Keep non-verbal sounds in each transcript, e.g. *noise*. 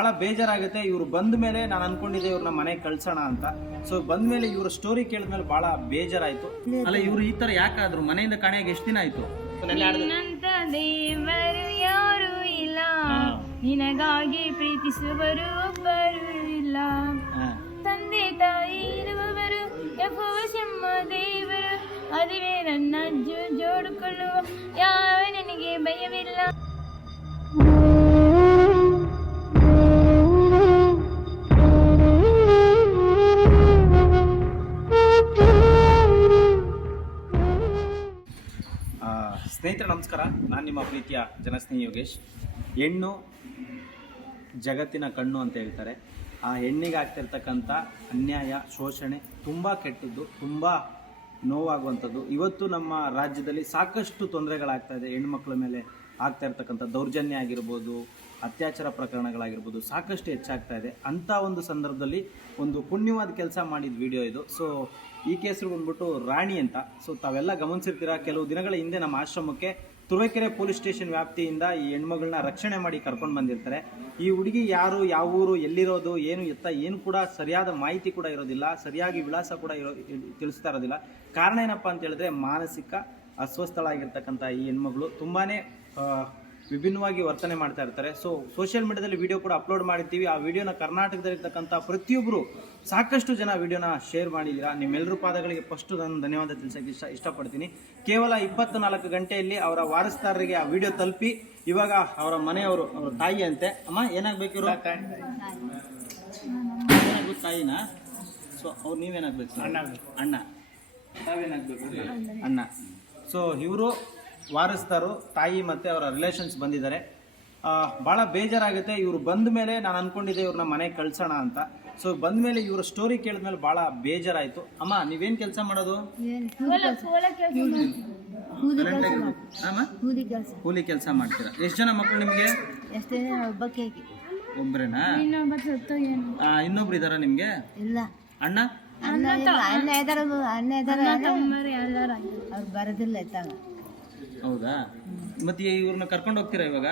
ಬಹಳ ಬೇಜಾರಾಗುತ್ತೆ. ಇವ್ರು ಬಂದ ಮೇಲೆ ನಾನು ಅನ್ಕೊಂಡಿದ್ದೆ ಇವ್ರನ್ನ ಮನೆಗೆ ಕಳ್ಸೋಣ ಅಂತ. ಸೊ ಬಂದ ಮೇಲೆ ಇವ್ರ ಸ್ಟೋರಿ ಕೇಳಿದ್ಮೇಲೆ ಬಹಳ ಬೇಜಾರಾಯ್ತು. ಅಲ್ಲ ಇವ್ರು ಈ ತರ ಯಾಕಾದ್ರು ಮನೆಯಿಂದ ಕಾಣೆಯಾಗಿ ಎಷ್ಟು ದಿನ ಆಯ್ತು? ನಿನ್ನಂತ ದೇವರು ಯಾರು ಇಲ್ಲ. ನಿನಗಾಗಿ ಪ್ರೀತಿಸುವರು ಒಬ್ಬರು ಇಲ್ಲ. ತಂದೆ ತಾಯಿ ಇರುವವರು ಯಹೋವಶಮ್ಮ ದೇವರು. ಅದುವೇ ನನ್ನ ಜೋಡಿಕೊಳ್ಳುವ. ಯಾವ ನಿನಗೆ ಭಯವಿಲ್ಲ. ಸ್ನೇಹಿತರೆ, ನಮಸ್ಕಾರ. ನಾನು ನಿಮ್ಮ ಪ್ರೀತಿಯ ಜನಸ್ನೇಹಿ ಯೋಗೇಶ್. ಹೆಣ್ಣು ಜಗತ್ತಿನ ಕಣ್ಣು ಅಂತ ಹೇಳ್ತಾರೆ. ಆ ಹೆಣ್ಣಿಗೆ ಆಗ್ತಿರ್ತಕ್ಕಂಥ ಅನ್ಯಾಯ, ಶೋಷಣೆ ತುಂಬ ಕೆಟ್ಟದ್ದು, ತುಂಬ ನೋವಾಗುವಂಥದ್ದು. ಇವತ್ತು ನಮ್ಮ ರಾಜ್ಯದಲ್ಲಿ ಸಾಕಷ್ಟು ತೊಂದರೆಗಳಾಗ್ತಾ ಇದೆ. ಹೆಣ್ಮಕ್ಳ ಮೇಲೆ ಆಗ್ತಾ ಇರ್ತಕ್ಕಂಥ ದೌರ್ಜನ್ಯ ಆಗಿರ್ಬೋದು ಅತ್ಯಾಚಾರ ಪ್ರಕರಣಗಳಾಗಿರ್ಬೋದು ಸಾಕಷ್ಟು ಹೆಚ್ಚಾಗ್ತಾ ಇದೆ. ಅಂಥ ಒಂದು ಸಂದರ್ಭದಲ್ಲಿ ಒಂದು ಪುಣ್ಯವಾದ ಕೆಲಸ ಮಾಡಿದ ವಿಡಿಯೋ ಇದು. ಸೊ ಈ ಕೇಸರು ಬಂದ್ಬಿಟ್ಟು ರಾಣಿ ಅಂತ. ಸೊ ತಾವೆಲ್ಲ ಗಮನಿಸಿರ್ತೀರ? ಕೆಲವು ದಿನಗಳ ಹಿಂದೆ ನಮ್ಮ ಆಶ್ರಮಕ್ಕೆ ತುರುವೇಕೆರೆ ಪೊಲೀಸ್ ಸ್ಟೇಷನ್ ವ್ಯಾಪ್ತಿಯಿಂದ ಈ ಹೆಣ್ಮಗಳನ್ನ ರಕ್ಷಣೆ ಮಾಡಿ ಕರ್ಕೊಂಡು ಬಂದಿರ್ತಾರೆ. ಈ ಹುಡುಗಿ ಯಾರು ಯಾವ ಊರು ಎಲ್ಲಿರೋದು ಏನು ಎತ್ತ ಏನು ಕೂಡ ಸರಿಯಾದ ಮಾಹಿತಿ ಕೂಡ ಇರೋದಿಲ್ಲ. ಸರಿಯಾಗಿ ವಿಳಾಸ ಕೂಡ ಇರೋ ತಿಳಿಸ್ತಾ ಇರೋದಿಲ್ಲ. ಕಾರಣ ಏನಪ್ಪ ಅಂತ ಹೇಳಿದ್ರೆ ಮಾನಸಿಕ ಅಸ್ವಸ್ಥಳಾಗಿರ್ತಕ್ಕಂಥ ಈ ಹೆಣ್ಮಗಳು ತುಂಬಾನೇ ಆ, ವಿಭಿನ್ನವಾಗಿ ವರ್ತನೆ ಮಾಡ್ತಾ ಇರ್ತಾರೆ. ಸೊ ಸೋಷಿಯಲ್ ಮೀಡಿಯಾದಲ್ಲಿ ವಿಡಿಯೋ ಕೂಡ ಅಪ್ಲೋಡ್ ಮಾಡಿರ್ತೀವಿ. ಆ ವಿಡಿಯೋನ ಕರ್ನಾಟಕದಲ್ಲಿರ್ತಕ್ಕಂಥ ಪ್ರತಿಯೊಬ್ಬರು ಸಾಕಷ್ಟು ಜನ ವಿಡಿಯೋನ ಶೇರ್ ಮಾಡಿದ್ದೀರಾ? ನಿಮ್ಮೆಲ್ಲರ ಪಾದಗಳಿಗೆ ಫಸ್ಟ್ ನಾನು ಧನ್ಯವಾದ ತಿಳಿಸೋಕ್ಕೆ ಇಷ್ಟ ಇಷ್ಟಪಡ್ತೀನಿ. ಕೇವಲ ಇಪ್ಪತ್ನಾಲ್ಕು ಗಂಟೆಯಲ್ಲಿ ಅವರ ವಾರಸ್ದಾರರಿಗೆ ಆ ವಿಡಿಯೋ ತಲುಪಿ ಇವಾಗ ಅವರ ಮನೆಯವರು ಅವರ ತಾಯಿ ಅಂತೆ ಅಮ್ಮ ಏನಾಗ್ಬೇಕು ಇವರು ತಾಯಿನ? ಸೊ ಅವ್ರು ನೀವೇನಾಗಬೇಕು? ಸರ್? ಅಣ್ಣ. ತಾವೇನಾಗ್ಬೇಕು? ಅಣ್ಣ. ಸೊ ಇವರು ವಾರಸ್ದಾರು ತಾಯಿ ಮತ್ತು ಅವರ ರಿಲೇಷನ್ಸ್ ಬಂದಿದ್ದಾರೆ. ಭಾಳ ಬಹಳ ಬೇಜಾರಾಗುತ್ತೆ. ಇವರು ಬಂದ ಮೇಲೆ ನಾನು ಅನ್ಕೊಂಡಿದ್ದೆ ಇವ್ರನ್ನ ಮನೆಗೆ ಕಳ್ಸೋಣ ಅಂತ. ಸೊ ಬಂದ ಮೇಲೆ ಇವ್ರ ಸ್ಟೋರಿ ಕೇಳಿದ್ಮೇಲೆ ಭಾಳ ಬೇಜಾರಾಯಿತು. ಅಮ್ಮ ನೀವೇನು ಕೆಲಸ ಮಾಡೋದು? ಕೂಲಿ ಕೆಲಸ? ಮಾಡ್ತೀರ ಕೆಲಸ ಮಾಡ್ತೀರಾ? ಎಷ್ಟು ಜನ ಮಕ್ಕಳು ನಿಮಗೆ? ಒಬ್ಬರೇನಾ ಒಬ್ಬ ಕೇಕಿ ಒಬ್ರೇನಾ? ಇನ್ನೊಬ್ಬ ಸತ್ತು ಏನು? ಆ, ಇನ್ನೊಬ್ರು ಇದಾರ ನಿಮ್ಗೆ? ಇಲ್ಲ. ಅಣ್ಣ? ಅನ್ನ ಇದಾರ ಅಣ್ಣ ಇದಾರ ತಮ್ಮರು ಎಲ್ಲರೂ ಅವ್ರು ಬರೋದಿಲ್ಲ ಇತ್ತಾಗ ಹೌದಾ? ಮತ್ತೆ ಇವ್ರನ್ನ ಕರ್ಕೊಂಡು ಹೋಗ್ತೀರಾ ಇವಾಗ?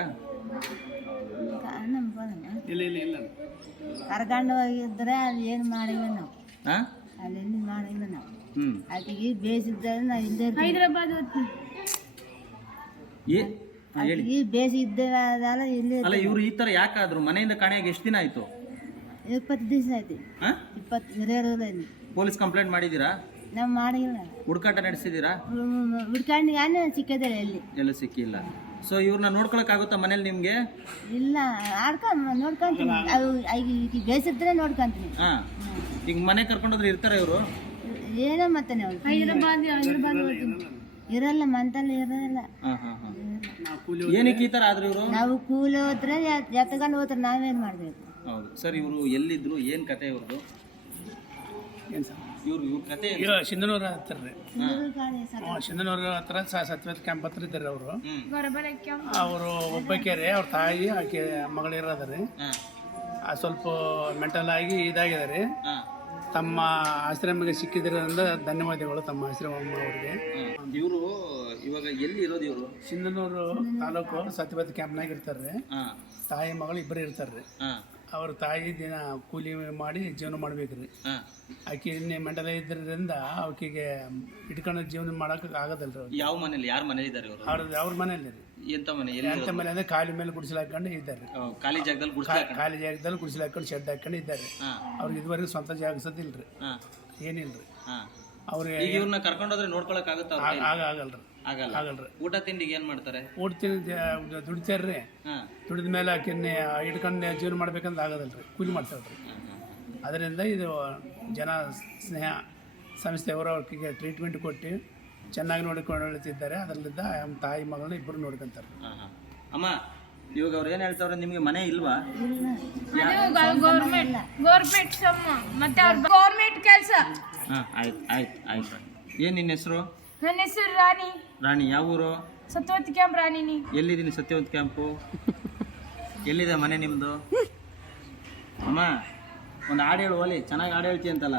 ಕರ್ಕೊಂಡು ಹೋಗಿದ್ರೆ ಅಲ್ಲಿ ಏನು ಮಾಡಿಲ್ಲ ನಾವು. ಹಾ ಅಲ್ಲಿ ಎಲ್ಲಿ ಮಾಡಿಲ್ಲ ನಾವು. ಹ್ಮ್. ಆಕೆಗೆ ಬೇಸಿದ್ದರೆ ನಾವು ಇಲ್ಲೇ ಇರ್ತೀವಿ. ಹೈದರಾಬಾದ್ ಹೋಗ್ತೀನಿ ಏ ಹಾ, ಹೇಳಿ. ಅದಲ್ಲ ಇಲ್ಲಿ ಅಲ್ಲ ಇವ್ರು ಈ ತರ ಯಾಕಾದ್ರು ಮನೆಯಿಂದ ಕಾಣೆಯಾಗಿ ಎಷ್ಟು ದಿನ ಆಯ್ತು? ಇಪ್ಪತ್ತು ದಿವಸ ಆಯ್ತು. ಹಾ ಇಪ್ಪತ್ತು ಹಿರಿಯರಲ್ಲ ಇಲ್ಲಿ ಪೊಲೀಸ್ ಕಂಪ್ಲೇಂಟ್ ಮಾಡಿದ್ದೀರಾ? ನಾವು ಮಾಡಿಲ್ಲ ಹುಡುಕಾಟ ನಡೆಸಿದ್ದೀರಾ ಹುಡ್ಕೊಂಡು ಯಾನೇ ಸಿಕ್ಕದಿಲ್ಲ ಎಲ್ಲಿ? ಎಲ್ಲ ಸಿಕ್ಕಿಲ್ಲ. ಸೊ ಇವ್ರನ್ನ ನೋಡ್ಕೊಳಕ್ ಆಗುತ್ತಾ ಮನೇಲಿ ನಿಮ್ಗೆ? ಇಲ್ಲ ಆಡ್ಕೊಂಡ್ ನೋಡ್ಕೊಂತೀನಿ. ಅವು ಈಗ ಬೇಸಿದ್ರೆ ನೋಡ್ಕೊಂತೀನಿ. ಹಾ. ಈಗ ಮನೆ ಕರ್ಕೊಂಡೋದ್ರೆ ಇರ್ತಾರ ಇವರು? ಏನೋ ಮತ್ತೆ ಮಂತಲ್ಲ ಇರಲ್ಲ ಮಂತಲ್ಲಿ ಹಾ ಏನಕ್ಕೆ ಈ ತರ ಆದ್ರು ಇವರು? ನಾವು ಕೂಲಿ ಹೋದ್ರೆ ಎತ್ತಗಂಡು ಹೋದ್ರೆ ನಾವೇನ್ ಮಾಡ್ಬೇಕು? ಹೌದು. ಸರ್ ಇವರು ಎಲ್ಲಿದ್ರು ಏನ್ ಕತೆ ಇವ್ರದ್ದು? ಇವ್ರು ಇವ್ರ ಸಿಂಧನೂರ ಹತ್ರ ರೀ ಸಿಂಧೂರು ಕಾಳಿ ಸಿಂಧನೂರ ಹತ್ರ ಸ ಕ್ಯಾಂಪ್ ಹತ್ರ ಇದ್ದಾರೆ ಅವರು. ಅವರು ಗೊರಬಲಕ್ಕೆ. ಅವರು ತಾಯಿ ಆಕೆ ಮಗಳಿರೋದ್ರಿ. ಸ್ವಲ್ಪ ಮೆಂಟಲ್ ಆಗಿ ಇದಾಗಿದ್ದಾರೆ. ತಮ್ಮ ಆಶ್ರಮಕ್ಕೆ ಸಿಕ್ಕಿದ್ರಿಂದ ಧನ್ಯವಾದಗಳು ತಮ್ಮ ಆಶ್ರಮ ಅವರಿಗೆ. ಇವರು ಇವಾಗ ಎಲ್ಲಿ ಇರೋದು ಇವರು? ಸಿಂಧನೂರು ತಾಲೂಕು ಸತ್ಯವೇದ ಕ್ಯಾಂಪ್ನಾಗ ಇರ್ತಾರೆ. ರೀ ತಾಯಿ ಮಗಳು ಇಬ್ಬರು ಇರ್ತಾರೆ. ರೀ ಹಾ. ಅವ್ರ ತಾಯಿ ದಿನ ಕೂಲಿ ಮಾಡಿ ಜೀವನ ಮಾಡ್ಬೇಕ್ರಿ. ಹಾ. ಆಕೆ ಇನ್ನೇ ಮಂಡಲ ಇದ್ರಿಂದ ಆಕೆಗೆ ಇಟ್ಕೊಂಡು ಜೀವನ ಮಾಡೋಕೆ ಆಗೋದಿಲ್ಲ ರೀ ಯಾವ ಮನೇಲಿ? ಯಾರ ಮನೇಲಿ ಇದ್ದಾರೆ ಇವರು? ಅವ್ರ ಅವ್ರ ಮನೇಲಿ ರೀ. ಎಂತ ಮನೆ? ಎಲ್ಲಿ ಎಂತ ಮನೆ ಅಂದ್ರೆ ಖಾಲಿ ಮೇಲೆ ಗುಡಿಸಲು ಹಾಕೊಂಡು ಇದ್ದಾರೆ. ಆ, ಖಾಲಿ ಜಾಗದಲ್ಲಿ ಗುಡಿಸ್ತಾ ಖಾಲಿ ಜಾಗದಲ್ಲಿ ಗುಡಿಸಲು ಹಾಕೊಂಡು ಶೆಡ್ ಹಾಕೊಂಡು ಇದ್ದಾರೆ. ಹಾ. ಅವ್ರಿಗೆ ಇದುವರೆಗೂ ಸ್ವಂತ ಜಾಗ ಸದಿಲ್ರಿ ಹಾ. ಏನಿಲ್ರಿ. ಹಾ. ಅವ್ರಿಗೆ ಈಗ ಇವ್ರನ್ನ ಕರ್ಕೊಂಡೋದ್ರೆ ನೋಡ್ಕೊಳಕ್ ಆಗುತ್ತಾ? ಆಗ ಆಗಲ್ರಿ. ಆಗಲ್ಲ. ಆಗಲ್ರಿ. ಊಟ ತಿಂಡಿಗೆ ಏನ್ ಮಾಡ್ತಾರೆ? ಊಟ ದುಡಿತಾರ್ರಿ. ಹಾ. ದುಡಿದ ಮೇಲೆ ಆಕಿನ್ನೆ ಇಟ್ಕೊಂಡು ಜೀವನ ಮಾಡ್ಬೇಕಂತ ಆಗೋದಲ್ರಿ. ಕೂಲಿ ಮಾಡ್ತಾರೆ. ಅದರಿಂದ ಇದು ಜನ ಸ್ನೇಹ ಸಂಸ್ಥೆಯವರು ಅವ್ರಿಗೆ ಟ್ರೀಟ್ಮೆಂಟ್ ಕೊಟ್ಟು ಚೆನ್ನಾಗಿ ನೋಡಿಕೊಳ್ಳುತ್ತಿದ್ದಾರೆ ಅದರಿಂದ ನಮ್ಮ ತಾಯಿ ಮಗಳನ್ನ ಇಬ್ಬರು ನೋಡ್ಕೊಂತಾರೆ. ಹಾ, ಹಾ. ಅಮ್ಮ ಇವಾಗ ಅವ್ರು ಏನ್ ಹೇಳ್ತಾವ್ರೆ? ನಿಮ್ಗೆ ಮನೆ ಇಲ್ವಾ? ಗೌರ್ಮೆಂಟ್ ಗೌರ್ಮೆಂಟ್ ಸಮ್ಮ ಮತ್ತೆ ಅವ್ರ ಗೌರ್ಮೆಂಟ್ ಕೆಲಸ. ಹಾ ಆಯ್ತು ಆಯ್ತು ಆಯ್ತು. ಏನ್ ನಿನ್ನ ಹೆಸರು? ನನ್ನ ಹೆಸರು ರಾಣಿ. ರಾಣಿ ಯಾವ ಊರು? ಸತ್ಯವಂತ ಕ್ಯಾಂಪ್ ರಾಣಿ ನೀ. ಎಲ್ಲಿದ್ದೀನಿ ಸತ್ಯವಂತ ಕ್ಯಾಂಪು? ಎಲ್ಲಿದೆ ಮನೆ ನಿಮ್ಮದು ಅಮ್ಮ ಒಂದು ಹಾಡು ಹೇಳು ಒಲಿ ಚೆನ್ನಾಗಿ ಹಾಡು ಹೇಳ್ತಿ ಅಂತಲ್ಲ?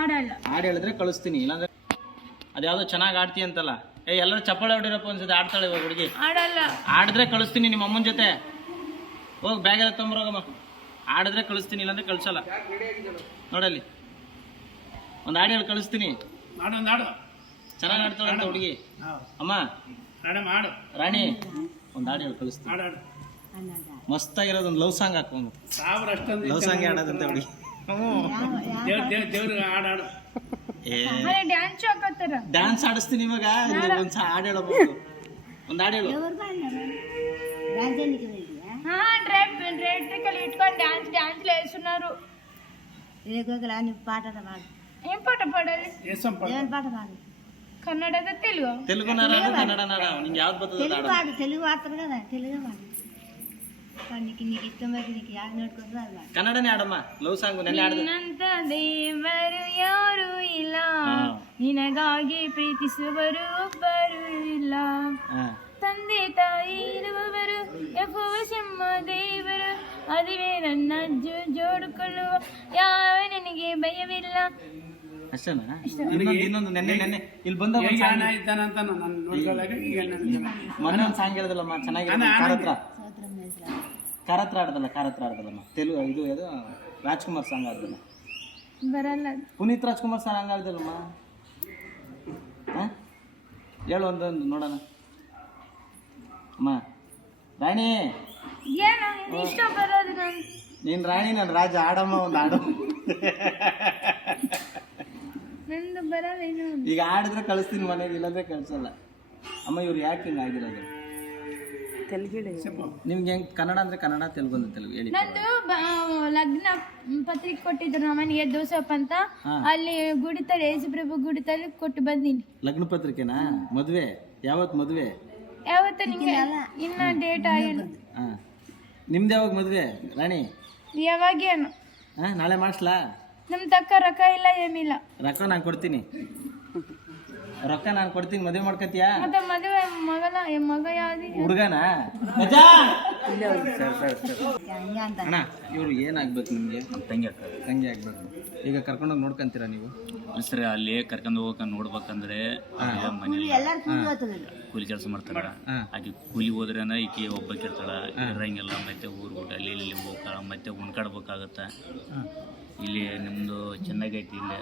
ಆಡಲ್ಲ ಹಾಡು ಹೇಳಿದ್ರೆ ಕಳಿಸ್ತೀನಿ ಇಲ್ಲಾಂದ್ರೆ ಅದ್ಯಾವುದೋ ಚೆನ್ನಾಗಿ ಆಡ್ತಿ ಅಂತಲ್ಲ. ಏ ಎಲ್ಲರೂ ಚಪ್ಪಾಳೆ ಹೊಡಿರಪ್ಪ ಅನ್ಸುತ್ತೆ ಆಡ್ತಾಳೆ ಇವಾಗ ಹುಡುಗಿ. ಆಡಲ್ಲ ಆಡಿದ್ರೆ ಕಳಿಸ್ತೀನಿ ನಿಮ್ಮ ಅಮ್ಮನ ಜೊತೆ. ಹೋಗಿ ಬ್ಯಾಗ್ ಎಲ್ಲ ತೊಂಬರೋಗಮ್ಮ ಆಡಿದ್ರೆ ಕಳಿಸ್ತೀನಿ ಇಲ್ಲಾಂದ್ರೆ ಕಳಿಸಲ್ಲ. ನೋಡಲ್ಲಿ. ಒಂದು ಹಾಡು ಹೇಳಿ ಕಳಿಸ್ತೀನಿ. ಹಾಡು ಒಂದು ಹಾಡು. ಚೆನ್ನಾಗಿ ಆಡ್ತಾಳೆ ಅಂತ ಹುಡುಗಿ ಹಾಂ ಅಮ್ಮ ಹಾಡು ಮಾಡು ರಾಣಿ ಒಂದು ಹಾಡು ಹೇಳಿ ಕಳಿಸ್ತೀನಿ ಹಾಡು ಹಾಡು ಮಸ್ತಾಗಿರೋದು ಒಂದು ಲವ್ ಸಾಂಗ್ ಹಾಕೊಂಡು ಸಾವಿರ ಅಷ್ಟೊಂದು ಲವ್ ಸಾಂಗ್ ಆಡೋದಂತೆ ಹುಡುಗಿ ದೇವ್ರ ದೇವ್ರ ದೇವ್ರಿಗೆ ಹಾಡು ಹಾಡು ಏ ಅರೆ ಡ್ಯಾನ್ಸ್ ಹಾಕತ್ತಾರ ಡ್ಯಾನ್ಸ್ ಆಡಿಸ್ತೀನಿ ಇವಾಗ ಇಲ್ಲಿ ಒಂದು ಸಹ ಹಾಡು ಹೇಳಬಹುದು ಒಂದು ಹಾಡು ಹೇಳು ఎవరు పాడినారు డాన్స్ ఎందుకు వెళ్ళియా హా డ్రైవ్ రేట్రికలు ఇట్టుకొని డాన్స్ డాన్స్ వేస్తున్నారు రేగోగల అని పాట పాడు ఏం పాట పాడాలి ಏಸಂ ಪಡ ఏమని పాట పాడు ಕನ್ನಡದ ತೆಲುಗು. ತೆಲುಗು ಕನ್ನಡ ಯಾವ್ದು ಬರ್ತದೆ ನಿನ್ನಂತ ದೇವರು ಯಾರು ಇಲ್ಲ. ನಿನಗಾಗಿ ಪ್ರೀತಿಸುವರು ಒಬ್ಬರು ಇಲ್ಲ. ತಂದೆ ತಾಯಿ ಇರುವವರು ಯಪೋಶಮ್ಮ ದೇವರು. ಅದುವೇ ನನ್ನ ಜೋ- ಜೋಡಿಕೊಳ್ಳುವ. ಯಾವ ನಿನಗೆ ಭಯವಿಲ್ಲ. ಅಷ್ಟೇನಾ? ಇನ್ನೊಂದು ಇನ್ನೊಂದು ನೆನ್ನೆ ನೆನ್ನೆ ಇಲ್ಲಿ ಬಂದ ಹೇಗೆ ಅಣ್ಣ ನಾನು ನೋಡ್ಕೊಂಡಾಗ ಈಗ ಅಣ್ಣ ಇದ್ದಾನೆ. ಮೊನ್ನೆ ಒಂದು ಸಾಂಗ್ ಹೇಳಿದ್ರಲ್ಲಮ್ಮ ಚೆನ್ನಾಗಿರೋದು ಕಾರತ್ರ. ಹತ್ರ ಕಾರ್ ಹತ್ರ ಆಡ್ದಲ್ಲ ತೆಲುಗು ಇದು ಇದು ರಾಜ್ಕುಮಾರ್ ಸಾಂಗ್ ಆಡ್ದಲ್ಲ ಬರಲ್ಲ. ಪುನೀತ್ ರಾಜ್ಕುಮಾರ್ ಸಾಂಗ್ ಆಡ್ದಲ್ಲಮ್ಮ ಹಾ? ಹೇಳು ಒಂದೊಂದು ನೋಡೋಣ. ಅಮ್ಮ ರಾಣಿ. ಏನು ಇಷ್ಟ ಬರೋದು ನಾನು. ನೀನು ರಾಣಿ ನಾನು ರಾಜ. ಆಡಮ್ಮ ಒಂದು ಆಡೋ *laughs* ನಂದು ಬರಲ್ಲ ಇನ್ನು ಈಗ ಆಡಿದ್ರೆ ಕಳಿಸ್ತೀನಿ ಮನೆಗೆ ಇಲ್ಲಾಂದ್ರೆ ಕಳ್ಸಲ್ಲ. ಅಮ್ಮ ಇವ್ರು ಯಾಕೆ ಹಿಂಗೆ ಆಗಿರೋದು? ನಿಮ್ಗೆ ಹೆಂಗ್ ಕನ್ನಡ ಅಂದ್ರೆ ಕನ್ನಡ ತೆಲುಗು ಅಂದ್ರೆ ತೆಲುಗು ಹೇಳಿ. ನಂದು ಬ- ಲಗ್ನ ಪತ್ರಿಕೆ ಕೊಟ್ಟಿದ್ರು ನಮ್ಮ ಮನೆಗೆ ದೋಸಪ್ಪ ಅಂತ. ಹಾ. ಅಲ್ಲಿ ಗುಡಿತಲ್ಲಿ ಯೇಸುಪ್ರಭು ಗುಡಿತಲ್ಲಿ ಕೊಟ್ಟು ಬಂದೀನಿ. ಲಗ್ನ ಪತ್ರಿಕೆನಾ? ಮದುವೆ? ಯಾವತ್ತು ಮದುವೆ? ಯಾವತ್ತು ನಿಮಗೆ? ಇನ್ನ ಡೇಟ್ ಆಗಿಲ್ಲ. ಹಾ. ನಿಮ್ದು ಯಾವಾಗ ಮದುವೆ ರಾಣಿ? ಯಾವಾಗೇನು ಏನು? ನಾಳೆ ಮಾಡಿಸ್ಲಾ? ನಮ್ ತಕ್ಕ ರೊಕ್ಕ ಇಲ್ಲ ಏನಿಲ್ಲ. ರೊಕ್ಕ ನಾನು ಕೊಡ್ತೀನಿ. ರೊಕ್ಕ ನಾನು ಕೊಡ್ತೀನಿ ಮದುವೆ ಮಾಡ್ಕೊತೀಯಾ? ಮತ್ತೆ ಮದುವೆ ಮಗನ ಮಗ ಯಾವ್ದು? ಹುಡುಗನ? ಅಣ್ಣ ಇವ್ರು ಏನಾಗ್ಬೇಕು ನಿಮ್ಗೆ? ತಂಗಿ ತಂಗಿ ಆಗ್ಬೇಕು. ಈಗ ಕರ್ಕೊಂಡೋಗಿ ನೋಡ್ಕೊಂತೀರಾ ನೀವು? ಸರಿ ಅಲ್ಲಿ ಕರ್ಕೊಂಡು ಹೋಗಕ ನೋಡ್ಬೇಕಂದ್ರೆ ಮನೇಲಿ ಕೂಲಿ ಕೆಲಸ ಮಾಡ್ತಾರ. ಆಕೆ ಕೂಲಿ ಹೋದ್ರೇನ ಈಕೆ ಒಬ್ಬಕ್ಕೆ ಇರ್ತಾಳ ಇರಂಗಿಲ್ಲ ಮತ್ತೆ ಊರ್ ಊಟ ಅಲ್ಲಿ ಇಲ್ಲಿ ಹೋಗ್ತಾಳ ಮತ್ತೆ ಉಣ್ಕಾಡ್ಬೇಕಾಗತ್ತ. ಇಲ್ಲಿ ನಿಮ್ದು ಚೆನ್ನಾಗೈತಿ ಇಲ್ಲಿ.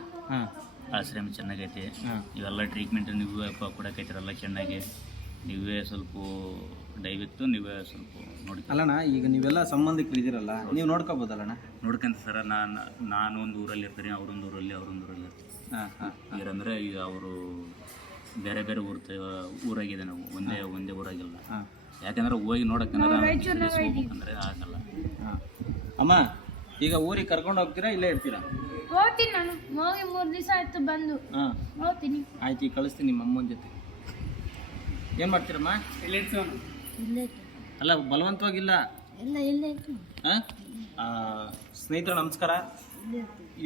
ಆಶ್ರಮ ಚೆನ್ನಾಗೈತಿ. ಇವೆಲ್ಲ ಟ್ರೀಟ್ಮೆಂಟ್ ನೀವೇ ಕೊಡಕೈತಿರಲ್ಲ ಚೆನ್ನಾಗಿ. ನೀವೇ ಸ್ವಲ್ಪ ದಯವಿಟ್ಟು ನೀವೇ ಸ್ವಲ್ಪ ನೋಡಿ ಅಲ್ಲಣ್ಣ ಈಗ ನೀವೆಲ್ಲ ಸಂಬಂಧಿಕರು ಇದ್ದೀರಲ್ಲ ನೀವು ನೋಡ್ಕೋಬೋದಲ್ಲಣ್ಣ? ನೋಡ್ಕೊಂತ ಸರ ನಾನು ನಾನು ಒಂದು ಊರಲ್ಲಿ ಇರ್ತೀನಿ ಅವ್ರೊಂದು ಊರಲ್ಲಿ ಅವ್ರೊಂದು ಊರಲ್ಲಿ ಇರ್ತೀನಿ. ಹಾಂ ಹಾಂ ಈಗಂದ್ರೆ ಈಗ ಅವರು ಬೇರೆ ಬೇರೆ ಊರ್ ಊರಾಗಿದೆ ನಾವು. ಒಂದೇ ಒಂದೇ ಊರಾಗಿಲ್ಲ. ಹಾಂ. ಯಾಕಂದ್ರೆ ಹೋಗಿ ನೋಡಕ್ಕಂದ್ರೆ ಹೋಗ್ಬೇಕಂದ್ರೆ ಆಗಲ್ಲ. ಹಾಂ. ಅಮ್ಮ ಈಗ ಊರಿಗೆ ಕರ್ಕೊಂಡು ಹೋಗ್ತೀರಾ ಇಲ್ಲೇ ಇರ್ತೀರಾ? ಹೋಗ್ತೀನಿ ನಾನು. ಹೋಗಿ ಮೂರು ದಿವಸ ಆಯ್ತು ಬಂದು. ಹಾಂ. ಹೋಗ್ತೀನಿ. ಆಯ್ತು ಈಗ ಕಳಿಸ್ತೀನಿ ನಿಮ್ಮ ಅಮ್ಮನ ಜೊತೆ. ಏನು ಮಾಡ್ತೀರಮ್ಮ? ಎಲ್ಲಿ ಇರ್ತೀವನು ಇಲ್ಲೇ ಇತ್ತು ಅಲ್ಲ ಬಲವಂತವಾಗಿಲ್ಲ. ಇಲ್ಲ ಇಲ್ಲೇ ಹಾಂ? ಸ್ನೇಹಿತರು ನಮಸ್ಕಾರ.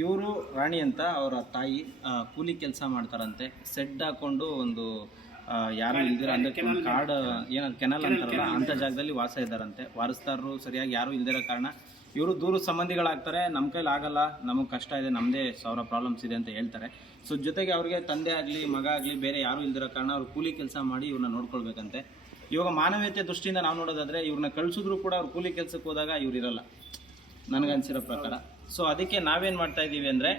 ಇವರು ರಾಣಿ ಅಂತ ಅವರ ತಾಯಿ ಕೂಲಿ ಕೆಲಸ ಮಾಡ್ತಾರಂತೆ. ಸೆಡ್ ಹಾಕೊಂಡು ಒಂದು ಯಾರು ಇಲ್ದಿರ ಅಂದ್ರೆ ಕಾಡ್ ಏನದು ಕೆನಲ್ ಅಂತಾರಲ್ಲ ಅಂತ ಜಾಗದಲ್ಲಿ ವಾಸ ಇದ್ದಾರಂತೆ. ವಾರಸ್ತಾರರು ಸರಿಯಾಗಿ ಯಾರು ಇಲ್ದಿರೋ ಕಾರಣ ಇವರು ದೂರ ಸಂಬಂಧಿಗಳಾಗ್ತಾರೆ. ನಮ್ಮ ಕೈಲಿ ಆಗಲ್ಲ ನಮಗೆ ಕಷ್ಟ ಇದೆ ನಮ್ಮದೇ ಸಾವಿರ ಪ್ರಾಬ್ಲಮ್ಸ್ ಇದೆ ಅಂತ ಹೇಳ್ತಾರೆ. ಸೊ ಜೊತೆಗೆ ಅವ್ರಿಗೆ ತಂದೆ ಆಗಲಿ ಮಗ ಆಗಲಿ ಬೇರೆ ಯಾರು ಇಲ್ದಿರೋ ಕಾರಣ ಅವ್ರು ಕೂಲಿ ಕೆಲಸ ಮಾಡಿ ಇವ್ರನ್ನ ನೋಡ್ಕೊಳ್ಬೇಕಂತೆ. ಇವಾಗ ಮಾನವೀಯತೆ ದೃಷ್ಟಿಯಿಂದ ನಾವು ನೋಡೋದಾದ್ರೆ ಇವ್ರನ್ನ ಕಳ್ಸಿದ್ರು ಕೂಡ ಅವ್ರು ಕೂಲಿ ಕೆಲಸಕ್ಕೆ ಹೋದಾಗ ಇವ್ರು ಇರಲ್ಲ. ನನಗನ್ಸಿರೋ ಪ್ರಕಾರ. ಸೊ ಅದಕ್ಕೆ ನಾವೇನು ಮಾಡ್ತಾ ಇದ್ದೀವಿ ಅಂದರೆ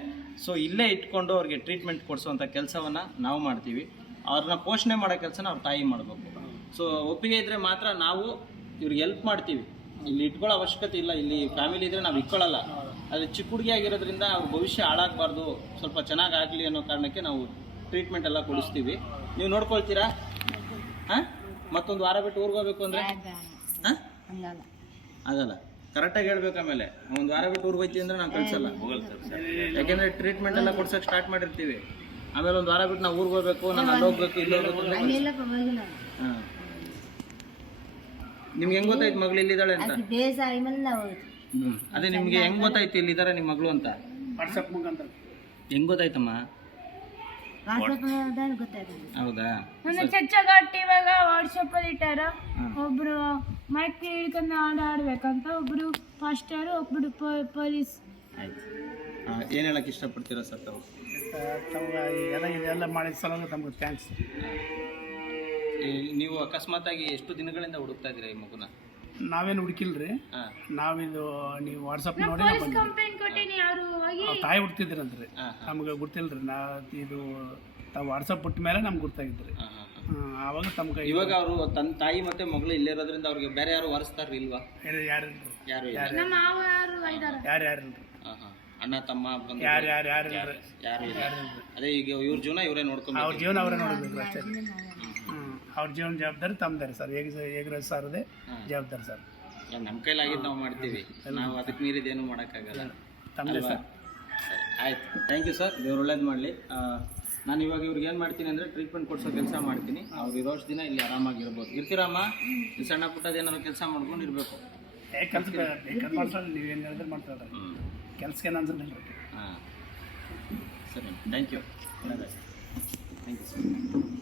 ಸೊ ಇಲ್ಲೇ ಇಟ್ಕೊಂಡು ಅವ್ರಿಗೆ ಟ್ರೀಟ್ಮೆಂಟ್ ಕೊಡಿಸುವಂಥ ಕೆಲಸವನ್ನು ನಾವು ಮಾಡ್ತೀವಿ. ಅವ್ರನ್ನ ಪೋಷಣೆ ಮಾಡೋ ಕೆಲಸನ ಅವ್ರ ತಾಯಿ ಮಾಡಬೇಕು. ಸೊ ಒಪ್ಪಿಗೆ ಇದ್ದರೆ ಮಾತ್ರ ನಾವು ಇವ್ರಿಗೆ ಹೆಲ್ಪ್ ಮಾಡ್ತೀವಿ. ಇಲ್ಲಿ ಇಟ್ಕೊಳ್ಳೋ ಅವಶ್ಯಕತೆ ಇಲ್ಲ. ಇಲ್ಲಿ ಫ್ಯಾಮಿಲಿ ಇದ್ದರೆ ನಾವು ಇಟ್ಕೊಳ್ಳಲ್ಲ ಆದರೆ ಚಿಕ್ಕ ಹುಡುಗಿ ಆಗಿರೋದ್ರಿಂದ ಅವ್ರ ಭವಿಷ್ಯ ಹಾಳಾಗಬಾರ್ದು. ಸ್ವಲ್ಪ ಚೆನ್ನಾಗಿ ಆಗಲಿ ಅನ್ನೋ ಕಾರಣಕ್ಕೆ ನಾವು ಟ್ರೀಟ್ಮೆಂಟ್ ಎಲ್ಲ ಕೊಡಿಸ್ತೀವಿ. ನೀವು ನೋಡ್ಕೊಳ್ತೀರಾ? ಹಾಂ? ಮತ್ತೊಂದು ವಾರ ಬಿಟ್ಟು ಊರಿಗೆ ಹೋಗ್ಬೇಕು ಅಂದರೆ? ಹಾಂ? ಆಗಲ್ಲ. ಕರೆಕ್ಟಾಗಿ ಹೇಳ್ಬೇಕು ಆಮೇಲೆ. ಒಂದು ವಾರ ಬಿಟ್ಟು ಊರಿಗೆ ಹೋಗ್ತೀವಿ ಅಂದ್ರೆ ನಾವು ಕಳ್ಸಲ್ಲ. ಯಾಕೆಂದ್ರೆ ಟ್ರೀಟ್ಮೆಂಟ್ ಎಲ್ಲ ಕೊಡ್ಸಕ್ಕೆ ಸ್ಟಾರ್ಟ್ ಮಾಡಿರ್ತೀವಿ. ಆಮೇಲೆ ಒಂದು ವಾರ ಬಿಟ್ಟು ನಾವು ಊರಿಗೆ ಹೋಗ್ಬೇಕು ನಾನು ಅಲ್ಲಿ ಹೋಗ್ಬೇಕು ಇಲ್ಲಿ ಹೋಗ್ಬೇಕು ಹಾಂ. ನಿಮ್ಗೆ ಹೆಂಗ್ ಗೊತ್ತಾಯ್ತು ಮಗಳು ಇಲ್ಲಿದ್ದಾಳೆ ಅಂತ? ಹ್ಮ್. ಅದೇ ನಿಮ್ಗೆ ಹೆಂಗ್ ಗೊತ್ತಾಯ್ತು ಇಲ್ಲಿದ್ದಾರೆ ನಿಮ್ಮ ಮಗಳು ಅಂತ? ವಾಟ್ಸಪ್ ಮುಖಾಂತರ. ಹೆಂಗ್ ಗೊತ್ತಾಯ್ತಮ್ಮ? ಹೌದಾ? ನನ್ನ ಇವಾಗ ವಾಟ್ಸಪ್ ಅಲ್ಲಿ ಇಟ್ಟಾರ. ಒಬ್ರು ಮೈಕ್ ಹಿಡ್ಕೊಂಡು ಹಾಡು ಆಡ್ಬೇಕಂತ ಒಬ್ರು ಫಾಸ್ಟರ್ ಒಬ್ರು ಪೊಲೀಸ್. ಆಯ್ತು. ಏನು ಹೇಳಕ್ ಇಷ್ಟಪಡ್ತೀರಾ ಸರ್ ತಾವು? ತಮ್ಗೆ ಎಲ್ಲ ಇದೆಲ್ಲ ಮಾಡಿದ ಸಲ ತಮ್ಗೆ ಥ್ಯಾಂಕ್ಸ್ ನೀವು ಅಕಸ್ಮಾತ್ ಆಗಿ ಎಷ್ಟು ದಿನಗಳಿಂದ ಹುಡುಕ್ತಾ ಇದ್ದೀರಾ ಈ ಮಗುನ? ನಾವೇನು ಹುಡುಕಿಲ್ರಿ. ನಾವಿದು ನೀವು ವಾಟ್ಸಪ್ ನೋಡಿ ಪೊಲೀಸ್ ಕಂಪ್ಲೇಂಟ್ ಕೊಟ್ಟಿನಿ ಅವರು ಹೋಗಿ. ಅವ್ರ ತಾಯಿ ಹುಡ್ತಿದ್ರಂತ್ರಿ. ನಮ್ಗೆ ಗೊತ್ತಿಲ್ರಿ ನಾ ಇದು ತಾವು ವಾಟ್ಸಪ್ ಬಿಟ್ಟ ಮೇಲೆ ನಮ್ಗೆ ಗೊತ್ತಾಗಿದ್ರಿ. ಆವಾಗ ತಮ್ಮ ಕೈ ಇವಾಗ ಅವರು ತನ್ನ ತಾಯಿ ಮತ್ತೆ ಮಗಳು ಇಲ್ಲೇ ಇರೋದ್ರಿಂದ ಅವ್ರಿಗೆ ಬೇರೆ ಯಾರು ವಾರಿಸ್ತಾರ ಇಲ್ವಾ? ಯಾರು ಯಾರು ಇಲ್ರಿ ಯಾರು ನಮ್ಮ ಮಾವ ಯಾರು ಐದಾರ ಯಾರು ಯಾರು ಇಲ್ರಿ ಹಾಂ ಹಾಂ ಅಣ್ಣ ತಮ್ಮ ಬಂದು ಯಾರು ಯಾರು ಯಾರು ಇಲ್ರಿ ಯಾರು ಇಲ್ಲ. ಅದೇ ಈಗ ಇವ್ರ ಜೀವನ ಇವರೇ ನೋಡ್ಕೊಂಡು ಅವ್ರ ಜೀವನ ಅವರೇ ನೋಡಬೇಕು ಅಷ್ಟೇ. ಹ್ಮ್ ಅವ್ರ ಜೀವನ ಜವಾಬ್ದಾರಿ ತಮ್ಮದಾರಿ ಸರ್. ಹೇಗೆ ಹೇಗೆ ಸಾರದೆ ಜವಾಬ್ದಾರಿ ಸರ್. ನಮ್ಮ ಕೈಲಾಗಿದ್ದು ನಾವು ಮಾಡ್ತೀವಿ. ನಾವು ಅದಕ್ಕೆ ಮೀರಿದೇನು ಮಾಡೋಕ್ಕಾಗಲ್ಲ. ತಮ್ಮದೇ ಸರ್. ಆಯ್ತು. ಥ್ಯಾಂಕ್ ಯು ಸರ್ ದೇವ್ರು ಒಳ್ಳೇದು ಮಾಡಲಿ. ನಾನು ಇವಾಗ ಇವ್ರಿಗೆ ಏನು ಮಾಡ್ತೀನಿ ಅಂದರೆ ಟ್ರೀಟ್ಮೆಂಟ್ ಕೊಡಿಸೋ ಕೆಲಸ ಮಾಡ್ತೀನಿ. ಅವ್ರು ಇರೋಷ್ಟು ದಿನ ಇಲ್ಲಿ ಆರಾಮಾಗಿರ್ಬೋದು. ಇರ್ತೀರಮ್ಮ? ಈ ಸಣ್ಣ ಪುಟ್ಟದ ಏನಾದ್ರು ಕೆಲಸ ಮಾಡ್ಕೊಂಡು ಇರಬೇಕು. ಕೆಲಸ ಬೇಕಾದ್ರೆ ಏನು ಹೇಳಿದ್ರೆ ಕೆಲ್ಸಕ್ಕೆ ಏನು ಹಾಂ. ಸರಿ thank you thank you sir